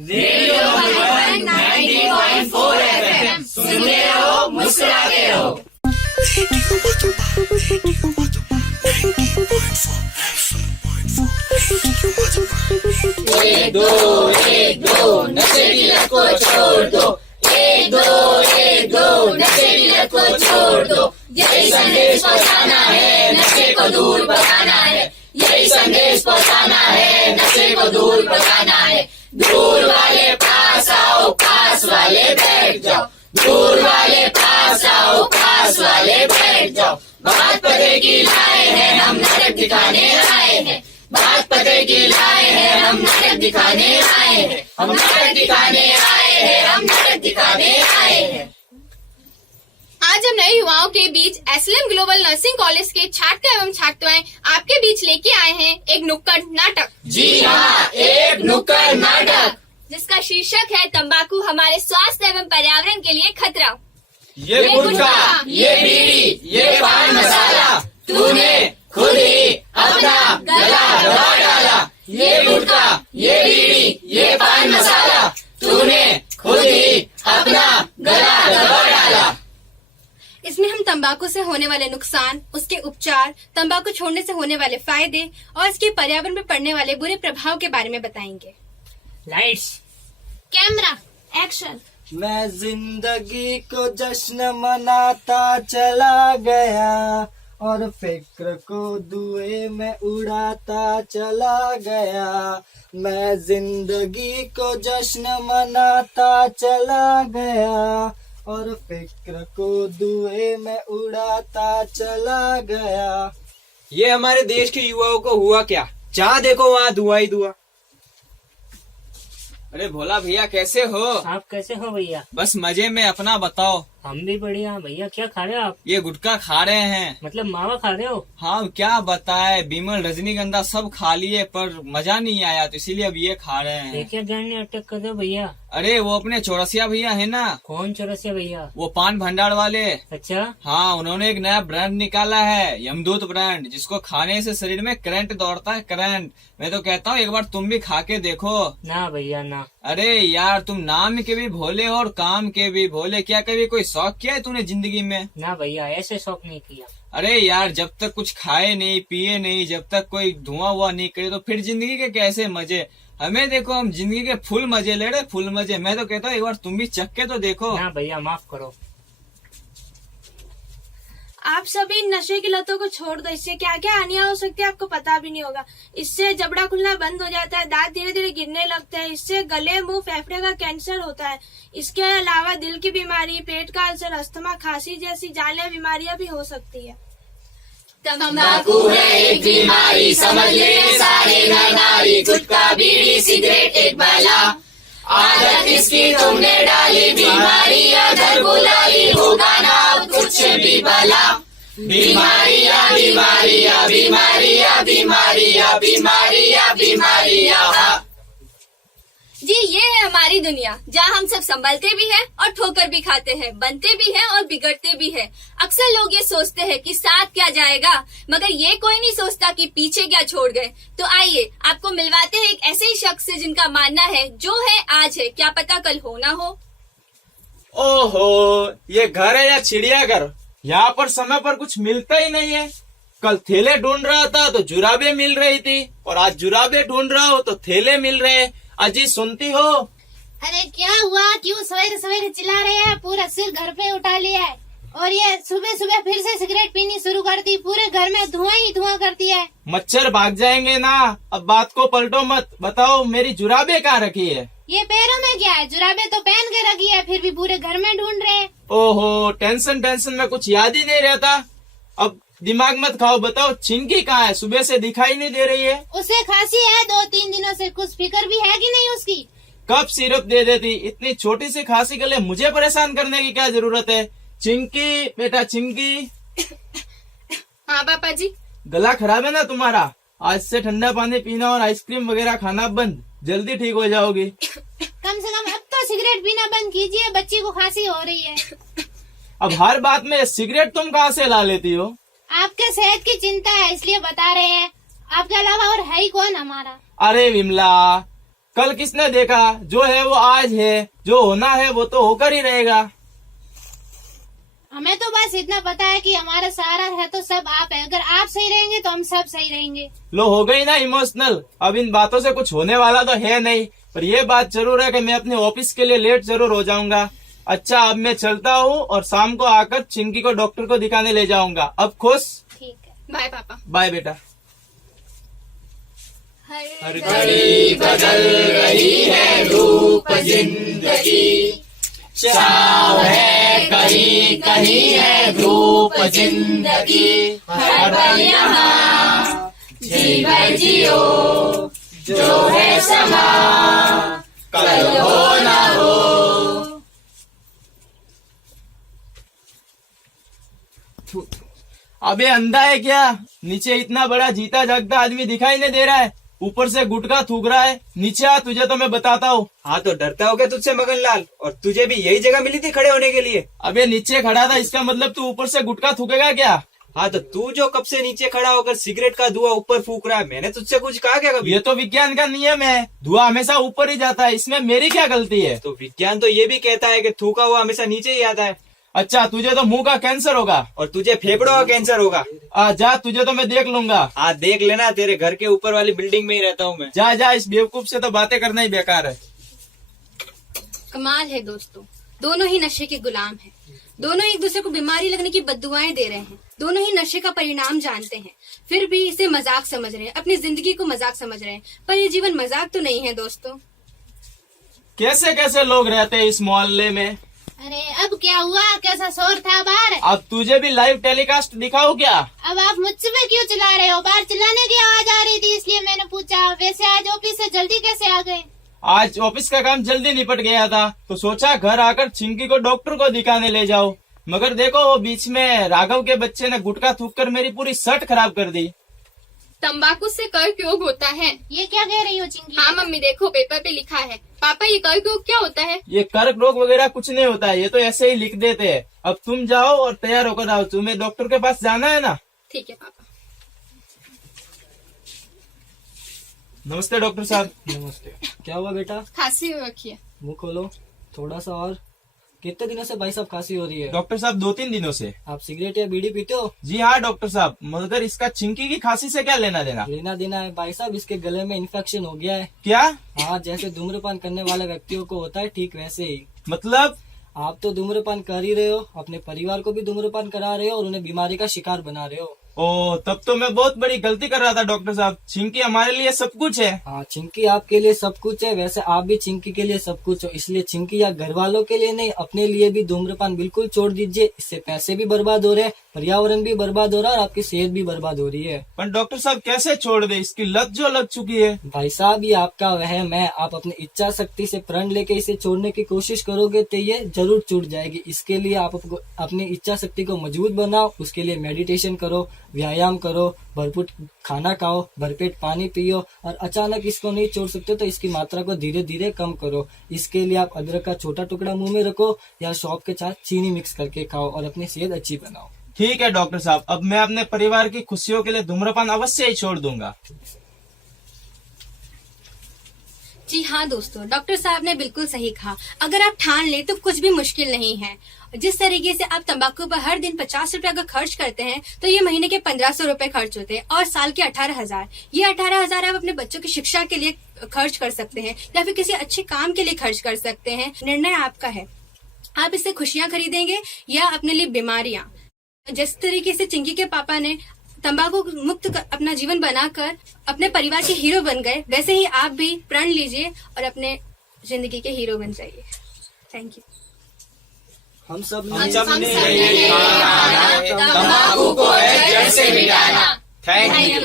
Radio Madhuban 90.4 FM सुनते रहो, मुस्कुराते रहो। एक दो नशे की लत को छोड़ दो। एक दो नशे की लत को छोड़ दो। यही संदेश पहुंचाना है, नशे को दूर भगाना है। यही संदेश पहुंचाना है, नशे को दूर भगाना है। दूर वाले पास आओ, पास वाले बैठ जाओ। दूर वाले पास आओ, पास वाले बैठ जाओ। बात पते की लाए हैं, हम नाटक दिखाने आए हैं। बात पते की लाए हैं, हम नाटक दिखाने आए हैं। हम नाटक दिखाने आए हैं, हम नाटक दिखाने आए हैं। आज हम नए युवाओं के बीच एसएलएम ग्लोबल नर्सिंग कॉलेज के छात्र एवं छात्राएं आपके बीच लेके आए हैं एक नुक्कड़ नाटक। जी हाँ, एक नुक्कड़ नाटक जिसका शीर्षक है तंबाकू हमारे स्वास्थ्य एवं पर्यावरण के लिए खतरा। ये गुटखा, ये बीड़ी, ये पान मसाला तूने खुद ही अपना गला दबा डाला। ये गुटखा, ये बीड़ी, ये पान मसाला तूने खुद ही अपना गला दबा डाला। इसमें हम तंबाकू से होने वाले नुकसान, उसके उपचार, तंबाकू छोड़ने से होने वाले फायदे और इसके पर्यावरण पर पड़ने वाले बुरे प्रभाव के बारे में बताएंगे। Lights, camera, action. मैं जिंदगी को जश्न मनाता चला गया और फिक्र को धुएं में उड़ाता चला गया। मैं जिंदगी को जश्न मनाता चला गया और फिक्र को धुएं में उड़ाता चला गया। ये हमारे देश के युवाओं को हुआ क्या? जहाँ देखो वहाँ धुआं ही धुआं। अरे भोला भैया कैसे हो? आप कैसे हो भैया? बस मजे में, अपना बताओ। हम भी बढ़िया। भैया क्या खा रहे हो आप? ये गुटखा खा रहे हैं। मतलब मावा खा रहे हो? हाँ, क्या बताए, बिमल रजनीगंधा सब खा लिए पर मजा नहीं आया, तो इसीलिए अब ये खा रहे हैं। ये क्या गैंग ने अटैक कर दो भैया? अरे वो अपने चौरसिया भैया है ना, कौन चौरसिया भैया? वो पान भंडार वाले। अच्छा, हाँ, उन्होंने एक नया ब्रांड निकाला है, यमदूत ब्रांड, जिसको खाने से शरीर में करंट दौड़ता है, करंट। मैं तो कहता हूँ एक बार तुम भी खा के देखो। ना भैया ना। अरे यार, तुम नाम के भी भोले और काम के भी भोले। क्या कभी कोई शौक किया है तूने जिंदगी में? ना भैया, ऐसे शौक नहीं किया। अरे यार, जब तक कुछ खाए नहीं पिए नहीं, जब तक कोई धुआं हुआ नहीं करे, तो फिर जिंदगी के कैसे मजे? हमें देखो, हम जिंदगी के फुल मजे ले रहे, फुल मजे। मैं तो कहता हूँ एक बार तुम भी चख के तो देखो। ना भैया, माफ करो। आप सभी नशे की लतों को छोड़ दो। इससे क्या क्या हानियां हो सकती है आपको पता भी नहीं होगा। इससे जबड़ा खुलना बंद हो जाता है, दांत धीरे धीरे गिरने लगते हैं। इससे गले, मुंह, फेफड़े का कैंसर होता है। इसके अलावा दिल की बीमारी, पेट का अल्सर, अस्थमा, खांसी जैसी जानलेवा बीमारियां भी हो सकती है। तंबाकू है एक बीमारी, समझ ले सारे नर नारी। गुटखा, बीड़ी, सिगरेट एक बला, आदत इसकी तुमने डाली। बीमारियां घर बुला ली, होगा ना अब कुछ भी भला। बीमारियां बीमारियां बीमारियां बीमारियां बीमारियां बीमारियां। जी, ये है हमारी दुनिया, जहाँ हम सब संभलते भी हैं और ठोकर भी खाते हैं, बनते भी हैं और बिगड़ते भी हैं। अक्सर लोग ये सोचते हैं कि साथ क्या जाएगा, मगर ये कोई नहीं सोचता कि पीछे क्या छोड़ गए। तो आइए आपको मिलवाते हैं एक ऐसे ही शख्स से जिनका मानना है जो है आज है, क्या पता कल हो ना हो। ओहो, ये घर है या चिड़ियाघर? यहाँ पर समय पर कुछ मिलता ही नहीं है। कल थैले ढूंढ रहा था तो जुराबे मिल रही थी, और आज जुराबे ढूंढ रहा हो तो थैले मिल रहे। अजी सुनती हो? अरे क्या हुआ? क्यों सवेरे सवेरे चिल्ला रहे हैं? पूरा सिर घर पे उठा लिया है और ये सुबह सुबह फिर से सिगरेट पीनी शुरू कर दी। पूरे घर में धुआं ही धुआं करती है। मच्छर भाग जाएंगे ना। अब बात को पलटो मत, बताओ मेरी जुराबे कहाँ रखी है? ये पैरों में क्या है? जुराबे तो पहन के रखी है, फिर भी पूरे घर में ढूंढ रहे हैं। ओहो, टेंशन में कुछ याद ही नहीं रहता। अब दिमाग मत खाओ, बताओ चिंकी कहाँ है? सुबह से दिखाई नहीं दे रही है। उसे खांसी है 2-3 दिनों से, कुछ फिक्र भी है कि नहीं उसकी? कब सिरप दे देती? इतनी छोटी सी खांसी के लिए मुझे परेशान करने की क्या जरूरत है? चिंकी, बेटा चिंकी। हाँ पापा जी। गला खराब है ना तुम्हारा? आज से ठंडा पानी पीना और आइसक्रीम वगैरह खाना बंद, जल्दी ठीक हो जाओगी। कम से कम अब तो सिगरेट पीना बंद कीजिए, बच्ची को खांसी हो रही है। अब हर बात में सिगरेट तुम कहाँ से ला लेती हो? आपके सेहत की चिंता है इसलिए बता रहे हैं। आपके अलावा और है ही कौन हमारा? अरे विमला, कल किसने देखा, जो है वो आज है, जो होना है वो तो होकर ही रहेगा। हमें तो बस इतना पता है कि हमारा सहारा है तो सब आप है। अगर आप सही रहेंगे तो हम सब सही रहेंगे। लो हो गई ना इमोशनल। अब इन बातों से कुछ होने वाला तो है नहीं, पर ये बात जरूर है कि मैं अपने ऑफिस के लिए लेट जरूर हो जाऊंगा। अच्छा अब मैं चलता हूँ और शाम को आकर चिंकी को डॉक्टर को दिखाने ले जाऊंगा। अब खुश? ठीक है। बाय पापा। बाय बेटा। हर घड़ी बदल रही है रूप जिंदगी, छाव है कहीं कहीं है धूप जिंदगी, हर पल यहाँ जीवन जियो, जो है समा कल हो ना हो। अबे अंधा है क्या? नीचे इतना बड़ा जीता जागता आदमी दिखाई नहीं दे रहा है, ऊपर से गुटखा थूक रहा है। नीचे आ, तुझे तो मैं बताता हूँ। हाँ तो डरता हो क्या तुझसे मगनलाल? और तुझे भी यही जगह मिली थी खड़े होने के लिए? अबे नीचे खड़ा था, इसका मतलब तू ऊपर से गुटखा थूकेगा क्या? हाँ तो तू जो कब से नीचे खड़ा होकर सिगरेट का धुआं ऊपर फूक रहा है, मैंने तुझसे कुछ कहा क्या कभी? ये तो विज्ञान का नियम है, धुआं हमेशा ऊपर ही जाता है, इसमें मेरी क्या गलती है? तो विज्ञान तो ये भी कहता है कि थूका हुआ हमेशा नीचे ही आता है। अच्छा तुझे तो मुंह का कैंसर होगा और तुझे फेफड़ों का कैंसर होगा। जा, तुझे तो मैं देख लूंगा। हाँ देख लेना, तेरे घर के ऊपर वाली बिल्डिंग में ही रहता हूँ मैं। जा जा, इस बेवकूफ से तो बातें करना ही बेकार है। कमाल है दोस्तों, दोनों ही नशे के गुलाम हैं। दोनों एक दूसरे को बीमारी लगने की बद्दुआएं दे रहे हैं। दोनों ही नशे का परिणाम जानते हैं, फिर भी इसे मजाक समझ रहे हैं, अपनी जिंदगी को मजाक समझ रहे हैं। पर ये जीवन मजाक तो नहीं है दोस्तों। कैसे कैसे लोग रहते हैं इस मोहल्ले में। अरे अब क्या हुआ? कैसा शोर था बाहर? अब तुझे भी लाइव टेलीकास्ट दिखाओ क्या? अब आप मुझसे पे क्यों चिल्ला रहे हो? बाहर चिल्लाने की आवाज आ रही थी इसलिए मैंने पूछा। वैसे आज ऑफिस से जल्दी कैसे आ गए? आज ऑफिस का काम जल्दी निपट गया था तो सोचा घर आकर चिंकी को डॉक्टर को दिखाने ले जाओ, मगर देखो वो बीच में राघव के बच्चे ने गुटखा थूक कर मेरी पूरी शर्ट खराब कर दी। तंबाकू से कर्क योग होता है। ये क्या कह रही हो चिंकी? हाँ मम्मी देखो पेपर पे लिखा है। पापा ये कर्क योग क्या होता है? ये कर्क रोग वगैरह कुछ नहीं होता है, ये तो ऐसे ही लिख देते हैं। अब तुम जाओ और तैयार होकर आओ, तुम्हें डॉक्टर के पास जाना है ना? ठीक है पापा। नमस्ते डॉक्टर साहब। नमस्ते। क्या हुआ बेटा? खांसी हो रखी है। मुंह खोलो थोड़ा सा। और कितने दिनों से भाई साहब खांसी हो रही है? डॉक्टर साहब 2-3 दिनों से। आप सिगरेट या बीड़ी पीते हो? जी हाँ डॉक्टर साहब, मगर इसका चिंकी की खांसी से क्या लेना देना? लेना देना है भाई साहब, इसके गले में इन्फेक्शन हो गया है। क्या हाँ, जैसे धूम्रपान करने वाले व्यक्तियों को होता है ठीक वैसे ही। मतलब? आप तो धूम्रपान कर ही रहे हो, अपने परिवार को भी धूम्रपान करा रहे हो और उन्हें बीमारी का शिकार बना रहे हो। ओ, तब तो मैं बहुत बड़ी गलती कर रहा था डॉक्टर साहब। चिंकी हमारे लिए सब कुछ है। हाँ, चिंकी आपके लिए सब कुछ है, वैसे आप भी चिंकी के लिए सब कुछ हो। इसलिए चिंकी या घर वालों के लिए नहीं, अपने लिए भी धूम्रपान बिल्कुल छोड़ दीजिए। इससे पैसे भी बर्बाद हो रहे हैं, पर्यावरण भी बर्बाद हो रहा है और आपकी सेहत भी बर्बाद हो रही है। पर डॉक्टर साहब कैसे छोड़ दे, इसकी लत जो लग चुकी है। भाई साहब ये आपका वहम है, आप अपनी इच्छा शक्ति से प्रण लेके इसे छोड़ने की कोशिश करोगे तो ये जरूर छूट जाएगी। इसके लिए आप अपनी इच्छा शक्ति को मजबूत बनाओ, उसके लिए मेडिटेशन करो, व्यायाम करो, भरपूर खाना खाओ, भरपेट पानी पियो और अचानक इसको नहीं छोड़ सकते तो इसकी मात्रा को धीरे धीरे कम करो। इसके लिए आप अदरक का छोटा टुकड़ा मुंह में रखो या शॉप के साथ चीनी मिक्स करके खाओ और अपनी सेहत अच्छी बनाओ। ठीक है डॉक्टर साहब, अब मैं अपने परिवार की खुशियों के लिए धूम्रपान अवश्य ही छोड़ दूंगा। जी हाँ दोस्तों, डॉक्टर साहब ने बिल्कुल सही कहा। अगर आप ठान ले तो कुछ भी मुश्किल नहीं है। जिस तरीके से आप तंबाकू पर हर दिन 50 रुपए का खर्च करते हैं तो ये महीने के 1500 रुपए खर्च होते हैं और साल के 18,000। ये 18,000 आप अपने बच्चों की शिक्षा के लिए खर्च कर सकते हैं या फिर किसी अच्छे काम के लिए खर्च कर सकते हैं। निर्णय आपका है, आप इससे खुशियां खरीदेंगे या अपने लिए बीमारियां। जिस तरीके से चिंकी के पापा ने तंबाकू मुक्त अपना जीवन बनाकर अपने परिवार के हीरो बन गए, वैसे ही आप भी प्रण लीजिए और अपने जिंदगी के हीरो बन जाइए। Thank you. हम सब सबने तंबाकू को है जड़ से मिटाना। Thank you.